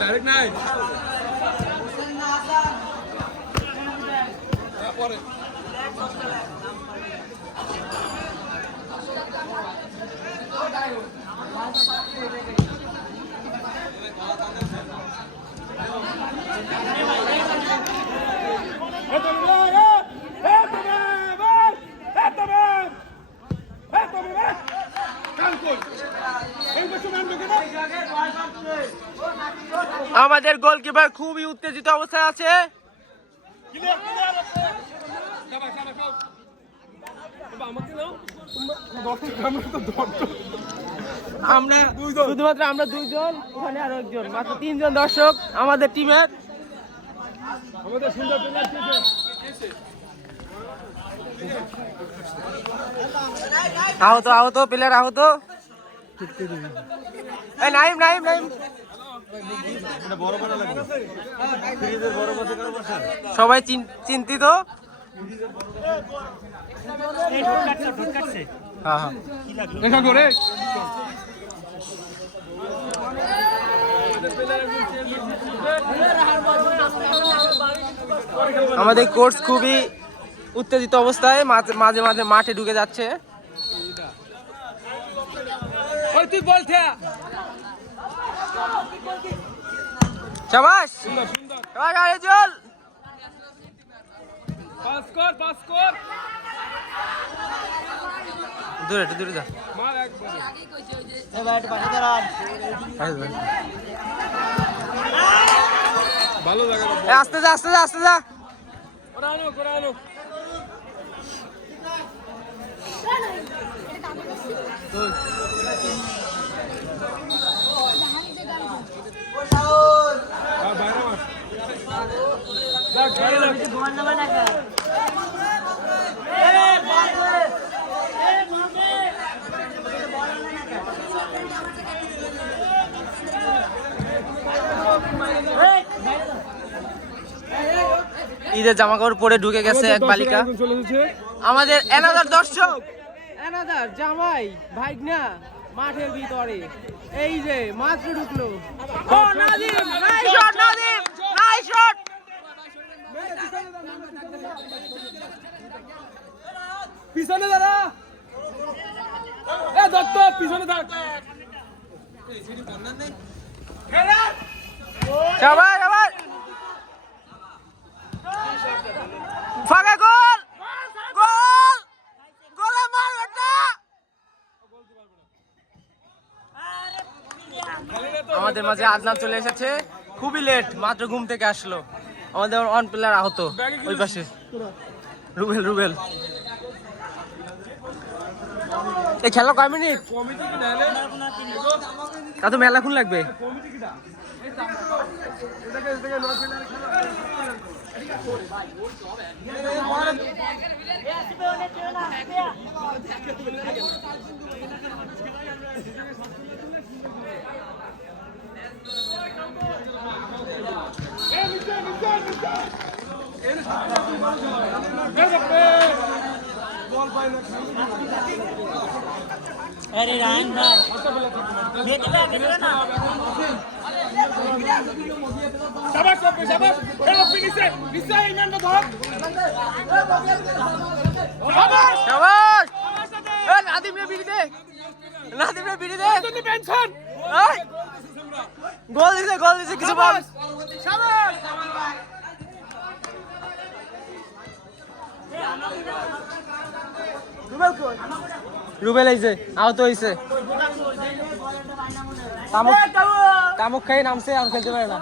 Direct নাই পরে আমাদের গোলকিপার খুবই উত্তেজিত অবস্থায় আছে। আমরা শুধুমাত্র আমরা দুইজন, ওখানে আরো একজন, মাত্র তিনজন দর্শক আমাদের টিমের। আহত আহত প্লেয়ার আহত। নাইম নাইম নাইম সবাই চিন্তিত। আমাদের কোচ খুবই উত্তেজিত অবস্থায় মাঝে মাঝে মাঠে ঢুকে যাচ্ছে। শাবাশ চল দূরে দূরে যা। ভালো জায়গা আস্তে যা আস্তে যা আস্তে যা। ঈদের জামা কাপড় পরে ঢুকে গেছে এক বালিকা। আমাদের এনাদার দর্শক, এনাদার জামাই ভাইগনা মাঠের ভিতরে এই যে মাত্র ঢুকলো। ও Nadim, nice shot Nadim, nice shot. পিছনে দাঁড়া, এ দত্ত পিছনে থাক। সবাই সবাই ফাঁকা গোল গোল গোলে মার বেটা। আমাদের মাঝে আদনান চলে এসেছে, খুবই লেট, মাত্র ঘুম থেকে আসলো। আমাদের অন প্লেয়ার আহত ওই পাশে, রুবেল রুবেল। এই খেলা কয় মিনিট? তা তো মেলাক্ষণ লাগবে। अरे रान भाई देखो ना शाबाश कपे शाबाश ए फिनिशे निसे इमान को धर शाबाश शाबाश ए नादिम ने बिड़ी दे, नादिम ने बिड़ी दे। तुम टेंशन এই গোল দিছে কিছু বল। शाबाश রুবেল কই? রুবেল এই যে আহত হইছে, তামুক খাই নামছে, আর খেলতে পারে না।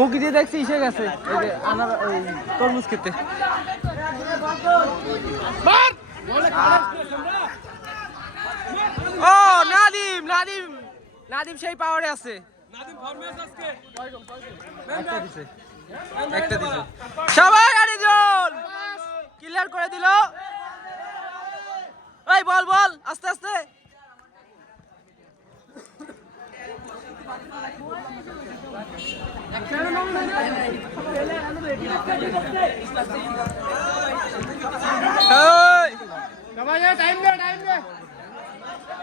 মুখি দিয়ে দেখছি এসে গেছে, এই যে আনার ওই তরমুজ খেতে। ও নাদিম নাদিম নাদিম সেই পাওয়ারে আছে। নাদিম ফরমেস আজকে একটা দিছে সবাই আরে জল ক্লিয়ার করে দিল। এই বল বল আস্তে আস্তে।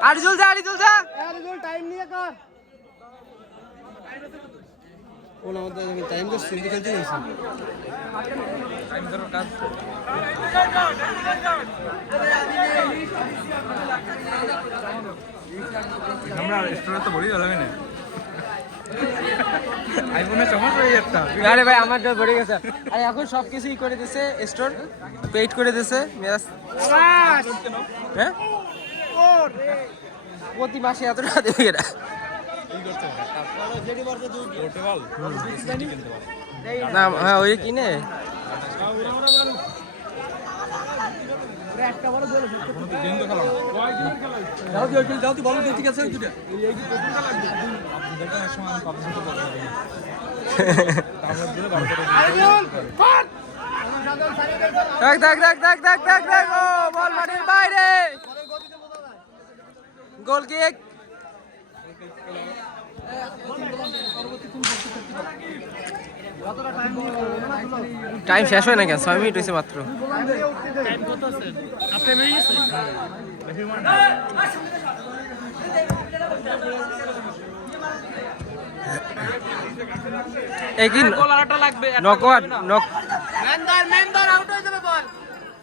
আরিজুল যা টাইম নিয়ে কর। ওর আমাদের টাইম তো সিন্ধি খেলতে গেছে। আমরা রেস্টুরেন্ট তো বড়ি হবে না আইফোনের সমস্যা হয়ে যাচ্ছে। আরে ভাই আমার ডর ভরে গেছে। আরে এখন সব কিছুই করে দিছে, স্টোর পেইড করে দিছে মেরাজ। হ্যাঁ প্রতি মাসে এত টাকা দেবে এরা। না হ্যাঁ ওই কিনে দেখ ও বল মাঠের বাইরে, গোল কিক। টাইম শেষ হয় না কেন? 6 মিনিট হয়েছে মাত্র। একদিন গোলাটা লাগবে, নকআউট নক মেন্দার আউট হয়ে যাবে বল।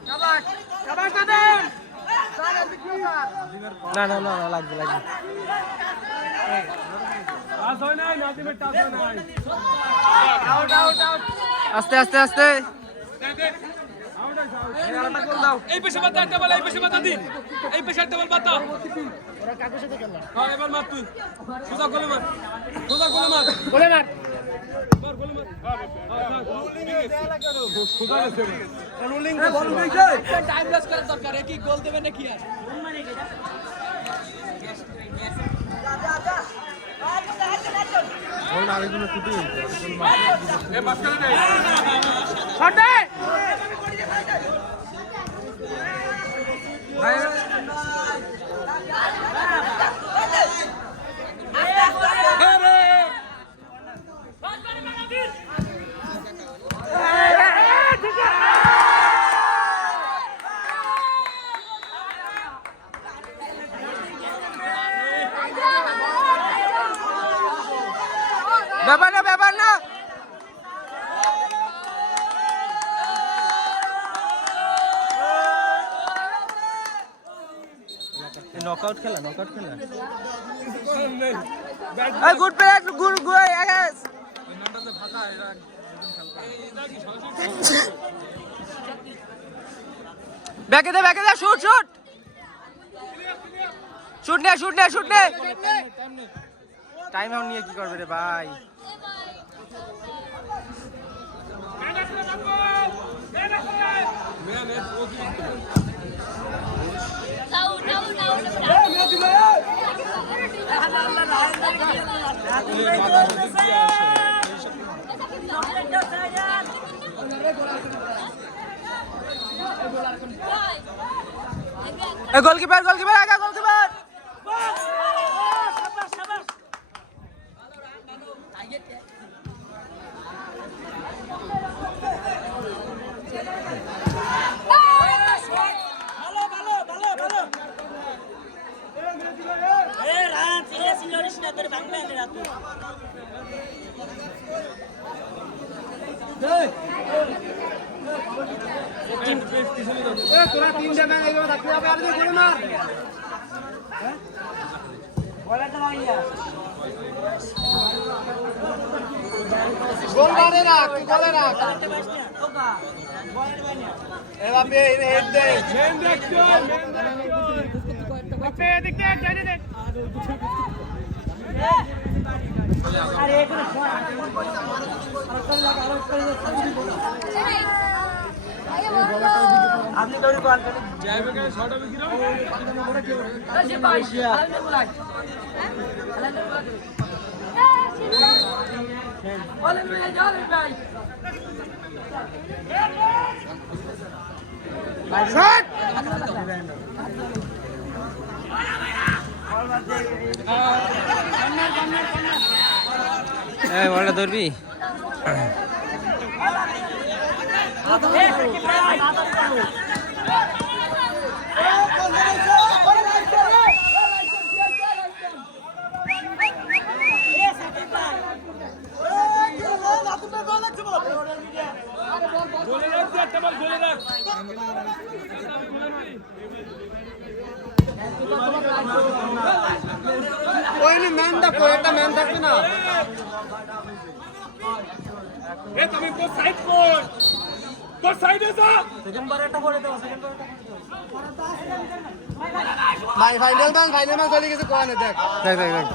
শাবাশ শাবাশ আদম। না না না লাগবে টাচ হয় নাই, নাদিমের টাচ হয় নাই। Out out out. আস্তে আস্তে আস্তে। এই পেশে বাতা একটা বল, এই পেশে বাতা দিন, এই পেশে একটা বল বাতা। ওরা কাকে সাথে খেললা? হ্যাঁ এবার মার তুই, সোজা গোলে মার, সোজা গোলে মার, গোলে মার, মার গোলে মার। সোজা গেছে রোলিং বল দিছে। টাইম লস করার দরকার, কি গোল দেবে নাকি আর? বল না আরেকজন ছুটি হইছে, এ মাঝখানে নাই ছটে ভাই। ব্যাপার না ব্যাপার না। নকআউট খেলা, নকআউট খেলা। এই গুড প্লে, গুড গুড আগাস। নামটাতে ফাঁকা এরা ব্যাকে দে শুট শুট শুট নে টাইম আউট নিয়ে কি করবে রে ভাই? গোলকিপার আগা গোলকিপার। তোরা তিনটা ম্যাচ এইভাবে থাকতে হবে, আর গোলে মার। গোল মারে রাখ, গোলে রাখ। এবারে হেড দে, মেন দেখতে, আপনি এদিক দে, যাই দে। আরে এখানে আপনি দৌড়ে বল করে যাইবে কেন শট হবে কিরম যে ভাই আলে বলাই বলে মেরে যাও ভাই শট এই বলটা ধরবি গোলে রাখ একটা বল গোলে রাখ ওইনি ম্যান দেখো এটা ম্যান থাকবে না এ তুমি তো সাইড কর তো সাইডে যা ভাই ফাইনাল ম্যান চলে গেছে কোয়ানে দেখ দেখ দেখ দেখ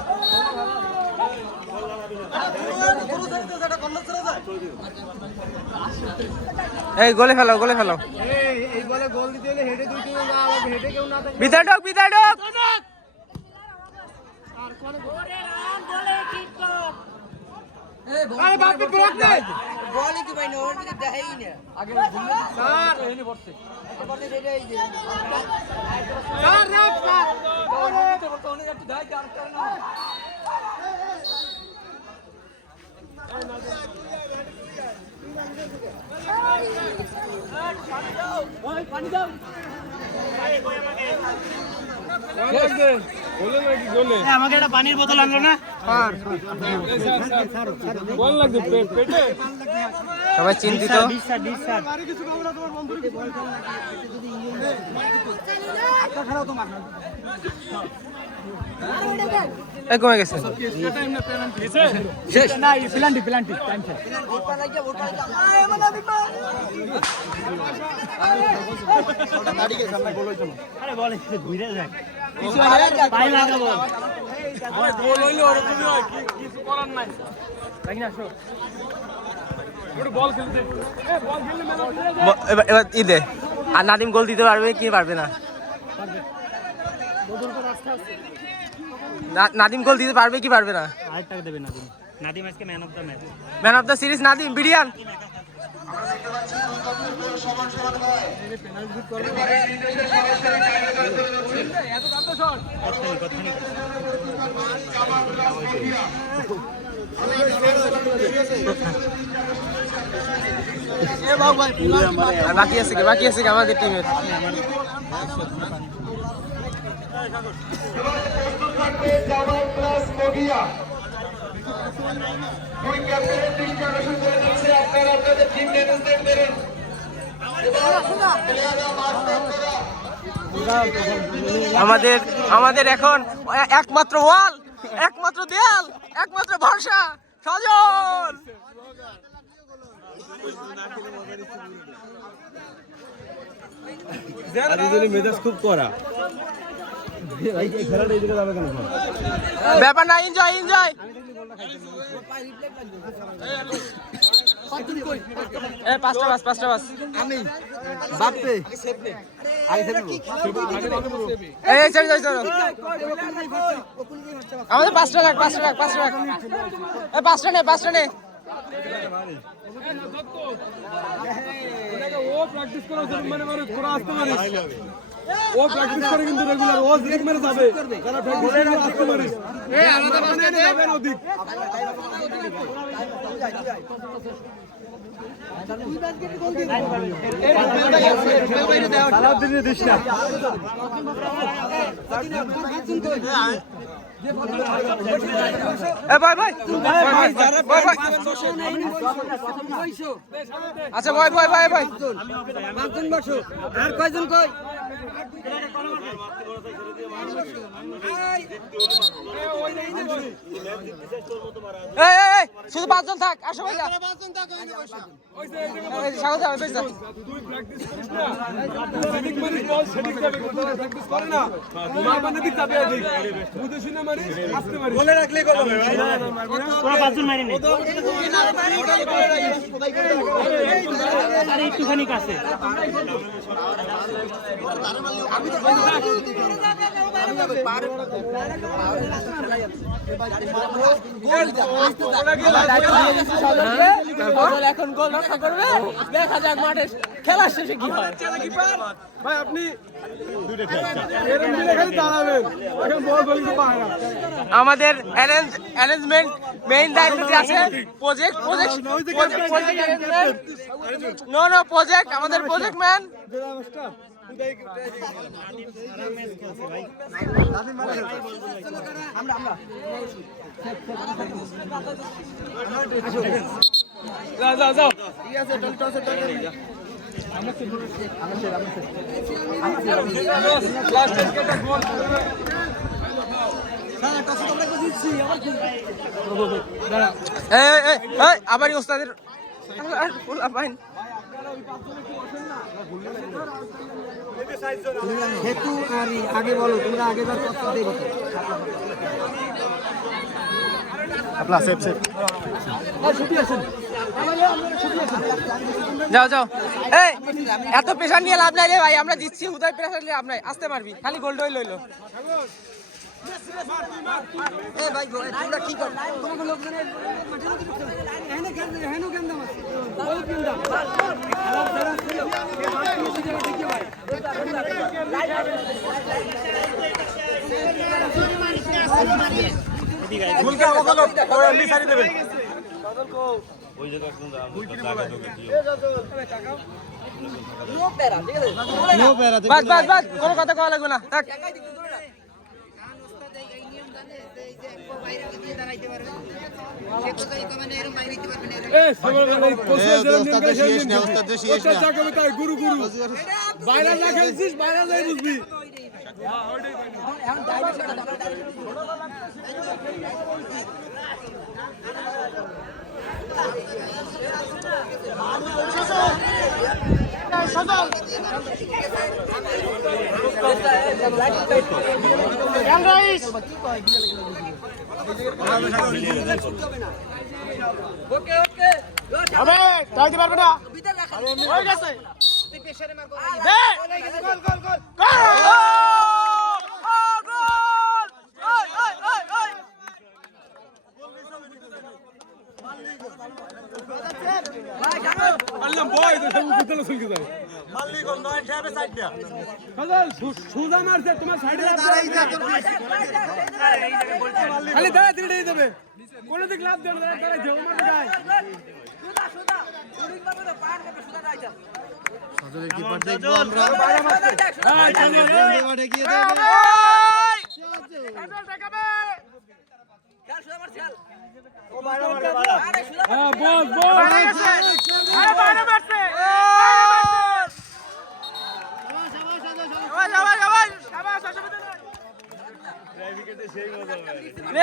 এই গোলে ফেলাও এই বলে গোল দিতে হলে হেডে দুই টিম না আবার হেডে কেউ না থাকে বিদায় ঢোক আরে বাপ রে ব্লক দে বলই কি ভাই ওর দিকে দেখাই না আগে স্যার এনে পড়ছে স্যার রেড স্যার গোলে নাকি গোলে আমাকে একটা পানির বোতল আনলো না বল লাগবে পেটে সবাই চিন্তিত এই কমে গেছে আরে বল একটু ঘুরে যাক পাই লাগা বল আরে গোল হইলে ওরকমই হয় কিছু করার নাই তাই না আসো একটু বল খেলতে বল খেললে মেলা দিয়ে এবার দে আর নাদিম গোল দিতে পারবে কি পারবে না নাদিম গোল দিতে পারবে কি পারবে না আরেকটা দেবে নাদিম নাদিম আজকে man of the match man of the series Nadim biryani বাকি আছে কি আমাদের টিমের আমাদের এখন একমাত্র ওয়াল, একমাত্র দেয়াল, একমাত্র ভরসা সজল। মেজাজ খুব করা ব্যাপার না, এনজয় এনজয়। পাঁচটা বাস আমি বাপে আমাদের পাঁচটা রাখ পাঁচটা নে ও প্র্যাকটিস করে মানে পুরো আসতে পারে, ও প্র্যাকটিস করে কিন্তু রেগুলার ও জিগ মেরে যাবে, যারা প্র্যাকটিস করে আসতে পারে আলাদা বাসে যাবেন ওদিক। আচ্ছা ভাই আর কয়জন কই শুধু 5 জন থাক, আসো ভাই স্বাগত হবে। তুই প্র্যাকটিস করিস না, সেদিক মারিস বল সেদিক যাবে, প্র্যাকটিস করে না মা বাবা দিক যাবে এদিক, বুঝে শুনে মারিস আসতে পারিস, বলে রাখলে কত হবে ভাই, পুরো 5 জন মারিনি আরে একটুখানি কাছে এখন গোল রক্ষা করবে, দেখা যাক মাঠে খেলা শেষে কি হয়? ভাই আপনি এরকম দিলে খালি দাঁড়াবেন, এখন বল বলি পায় না। আমাদের অ্যারেঞ্জমেন্ট মেইন দায়িত্বে আছে প্রজেক্ট নো প্রজেক্ট আমাদের প্রজেক্ট ম্যান। যাও আবারই ওস্তাদের সেতু আর আগে বলো তোমরা আগেবার কত দেবো আপনার সেট যাও এই এত প্রেশার নিয়ে লাভ নাই রে ভাই, আমরা দিচ্ছি উদয় প্রেশার নিয়ে লাভ নাই, আসতে পারবি খালি গোল্ড হই লইলো। এ ভাই তোমরা কি করো তোমাকে লোকজনের বাস কোনো কথা কওয়া লাগবে না। থাক গুরু বাইরে না খেলছিস, বাইরে যাই বুঝবি। খালি দাঁড়া দিয়ে দেবে, কোনো দিক লাভ দেবে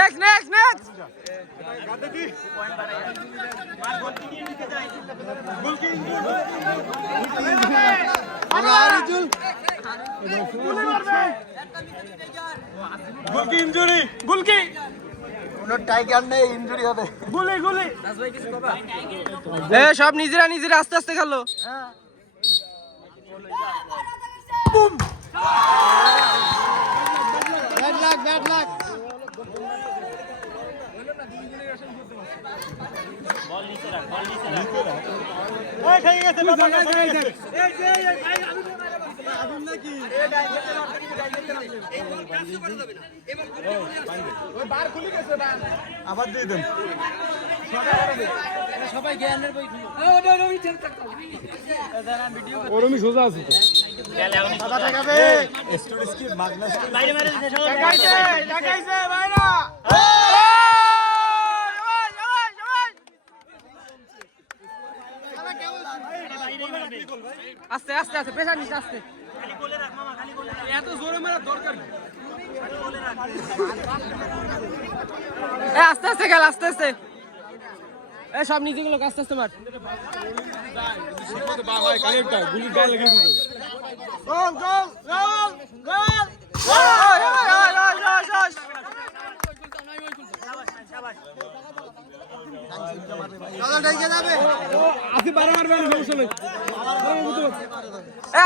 নেক্সট গুলকি কোনো টাইগার নেই, ইনজুরি হবে। গুলি সব নিজেরা আস্তে আস্তে খেলো। ব্যাড লাক আবার দিয়ে দেন সবাই জ্ঞানের বই ওরমি সোজা আছে তো। আস্তে আস্তে আস্তে প্রেশার নিস আস্তে, এত জোরে মারা দরকার নেই। আস্তে আস্তে খেল আস্তে আস্তে, সব নিজে গুলো আস্তে আস্তে মার। গুলির গায়ে লেগে দিবে।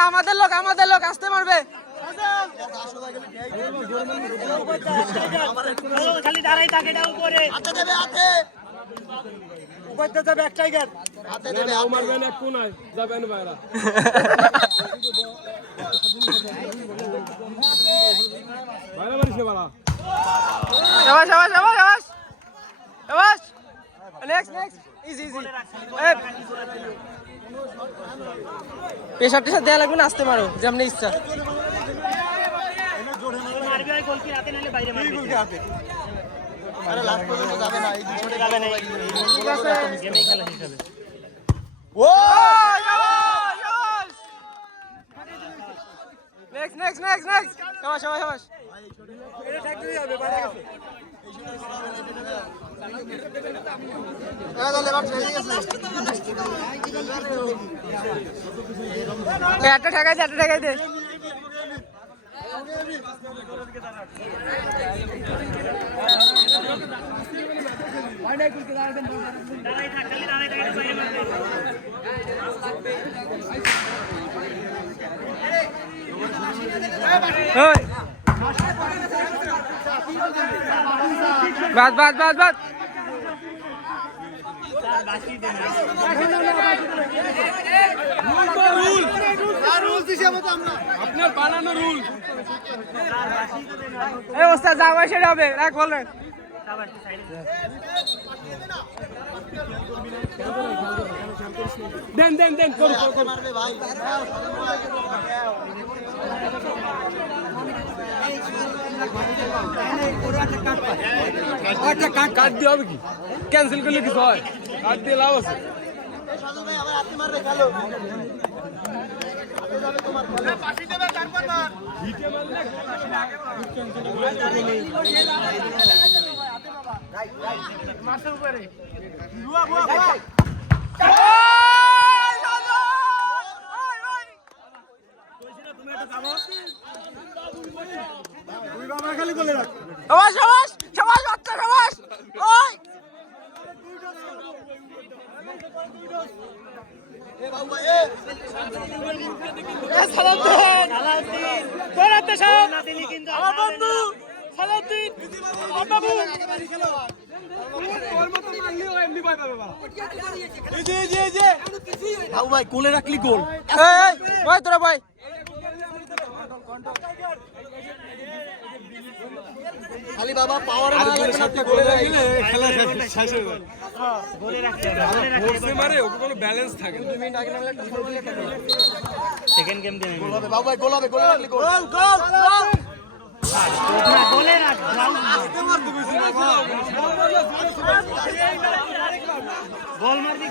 আমাদের লোক আসতে মারবে। খালি দাঁড়াই থাকে, এটা উপরে হাতে দেবে, হাতে উপায়তে যাবে এক টাইগার হাতে দেবে মারবেন এক কোনায় যাবেন বাইরা বাইরা মারিস বাড়া শাবাশ শাবাশ শাবাশ শাবাশ শাবাশ next next easy easy pressure টেশার দেওয়া লাগবে না আসতে পারো যেমনি ইচ্ছা আরে লাস্ট পর্যন্ত যাবে না এই দুটোতে যাবে না গেমে খেলা হিসাবে ও নেক্সট নেক্সট নেক্সট নেক্সট শাবাশ শাবাশ শাবাশ এটা ঠেকতেই হবে বাইরে গেছে তাহলে এবার ছেড়ে গেছে একটা ঠেকাই দে বাদ বাদ বাদ বাদ আপনার বানানো রুল এই ওস্তাদ যা হয় সেটা হবে রাখ বলেন দেন দেন দেন করো মারবে ভাই কাট দিয়ে হবে কি ক্যান্সেল করলে কিছু হয় কাট দিয়ে লাভ আছে সাজু ভাই আবার হাতে মারবে খেলো হাতে যাবে তোমার বলে পাশি দেবে তারপর মার হিটে মারলে মারতে উপরে দুই বাবা খালি বলে রাখ শাবাশ শাবাশ শাবাশ বাচ্চা শাবাশ ওই এ বাবা এ সালাউদ্দিন কোরাতে সব আমার বন্ধু সালাউদ্দিন বাবু ওর মতো মারলে ও এমনি ভয় পাবে বাবা বাবু ভাই কোলে রাখলি গোল এই ভাই তোরা ভাই খালি বাবা পাওয়ারে মারা লাগবে না গোলে রাখলে খেলা শেষ হয়ে যাবে গোলে রাখতে হবে ফোর্সে মারে ওকে কোনো ব্যালেন্স থাকে না 2 মিনিট আগে নাহলে একটা গোল খেলে সেকেন্ড গেম দিয়ে গোল হবে বাবু ভাই গোল হবে গোলে রাখলি গোল গোলে রাখ আস্তে মারতে কইছি বাবা গোল মারবি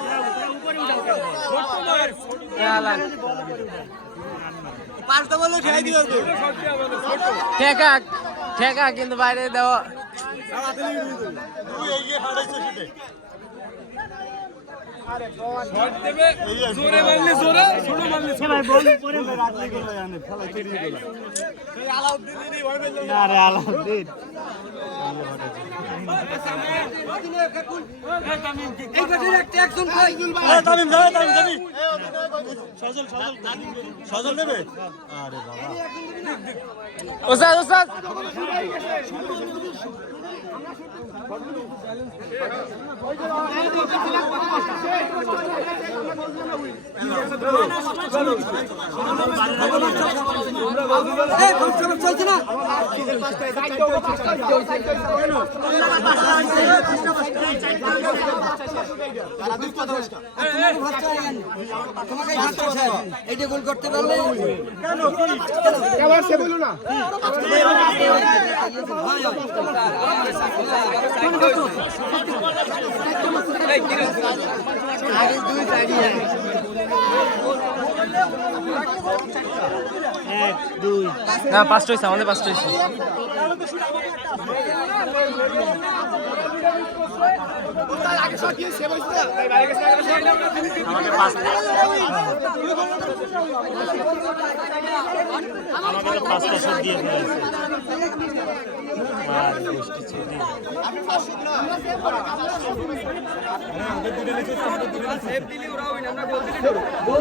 উপরে উঠাও শট মার চালা পাঁচটা বলে ঠেই দিও তো শট দিয়ে আমাদের শট ঠেকা ঠেকা কিন্তু বাইরে দেওয়া তুই এগিয়ে হারাইছিস শুটে শট দেবে জোরে মারলে জোরে ছোট মারলে ছোট ভাই বল উপরে রাখলি গোল জানে খেলা তৈরি গোল আলাউদ্দিনই ভয় পেল আরে আলাউদ্দিন এই পাশে একটা একজন ভাই তামিম যাবে তামিম সজল নেবে আরে বাবা ওস্তাদ ওস্তাদ এইটা গোল করতে পারলে সে বলো না এক দুই না পাঁচটা হয়েছে আমাদের পাঁচটা হয়েছে আমাকে পাঁচটা শট দিয়ে ফেলেছে আর গোষ্ঠী ছুটি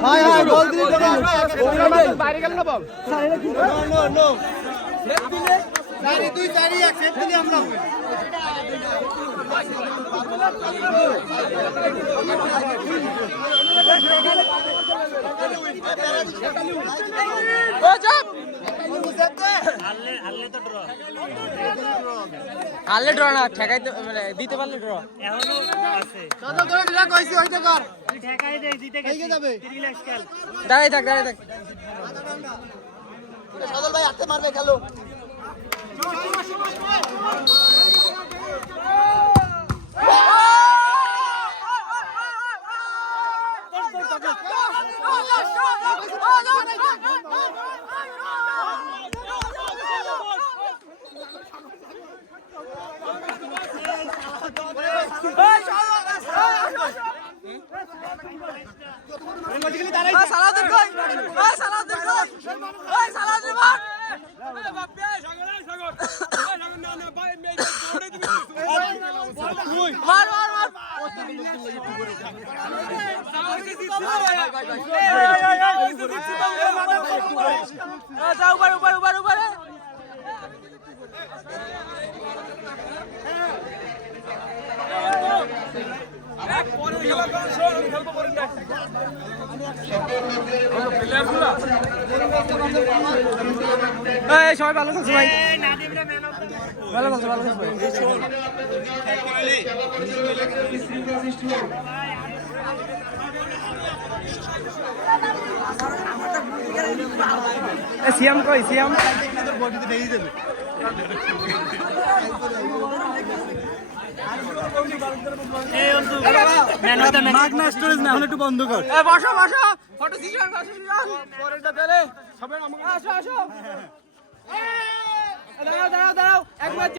হাই হাই গোল দিলি তো বাইরে গেল না বল নো নো হারলে ড্র না, ঠেকাইতে মানে দিতে পারলে ড্র। এখনো আছে তুই ঠেকাই দে জিতে গেছিস রিল্যাক্স খেল দাঁড়াই থাক, দাঁড়াই থাক। সদল ভাই হাতে মারবে খেলো সালাউদ্দিন কই? ওই সালাউদ্দিন কই? ওই সালাউদ্দিন মার। মার মার মার। যা উপরে উপরে উপরে উপরে। এই সবাই ভালো থাকছো ভাই, ভালো থাকছো, ভালো থাকছো। সিয়াম কই? সিয়াম একটু বন্ধ কর বসো বসো, ফটো সিজন বসো সিজন। পরেরটা পেলে সবাই আমাকে আসো আসো। দাঁড়াও দাঁড়াও দাঁড়াও একবার